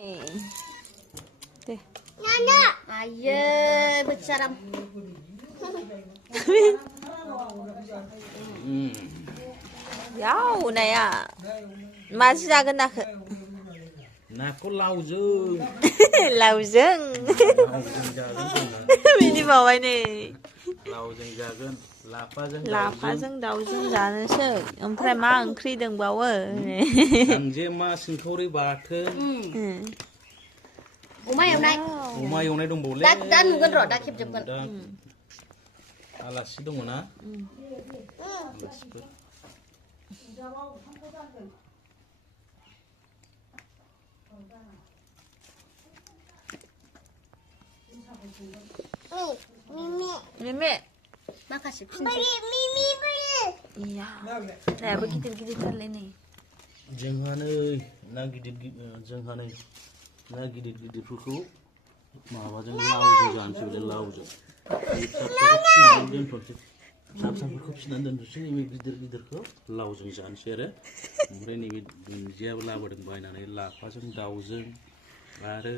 Deh. Nana. Ayo, bercaram. Yaw này à. Mà ra cái nào? Naku laujung. Laujung. Mini bảo vậy nè. Laujung jagan. Lafaजों दाउजों जानोसै ओमफ्राय मा ओंख्रि दंबावो गांजेमा सिंखावरि बाथोन अमा एवनाय दंबावोलै दा नुगोन र' दा खेबजोबगोन आलासि दङ ना आलासिफोर Mimi माखासे iya नायाबो गिदिर गिदिरथारलै नै जोंहा नै ना गिदिरफोरखौ माबाजों लावजों जानोसै बिदिनो लावजों फिसाफोरखौ फिसिनानै दोननोसै नैबे गिदिरखौ लावजों जानोसै आरो ओमफ्राय नैबे दुन्दियाबो लाबोदों बायनानै लाफाजों दाउजों आरो